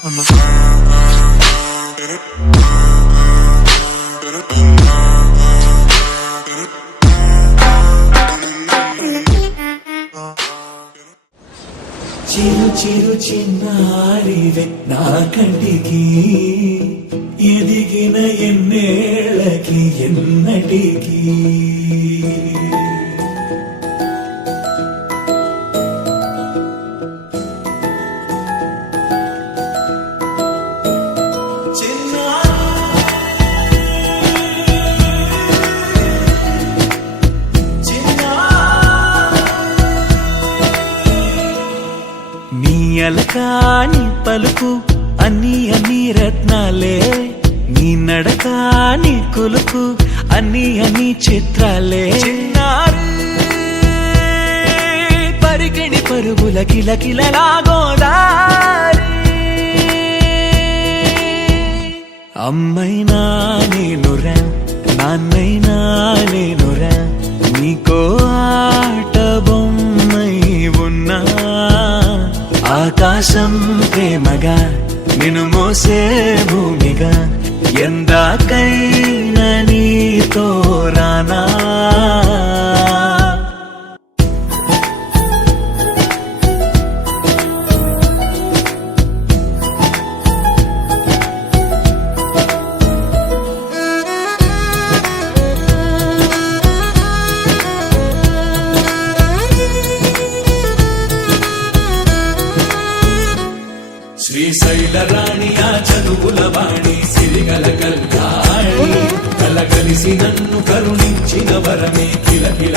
చిరు చిరు చిన్నారివే నా కంటికి ఎదిగిన ఎన్నేళ్ళకి ఎన్నటికి అలకాని పలుకు అన్ని అన్ని రత్నాలే నీ నడక నీ కులుకు అన్ని అన్ని చిత్రాలే చిన్నారు పరికిణి పరుగుల కిలకిలలాగోదారి అమ్మైనా నేనురా నాన్నైనా నేనురా నీకో ఆట బొమ్మై ఉన్నా ఆకాశం ప్రేమగా నిన్ను మోసే భూమిగా ఎందాకైనా నీతో రానా శ్రీశైల రాణి ఆ చదువుల వాణి సిరిగల కల్యాణి కలగలిసి నన్ను కరుణించిన వరమే కిలకిల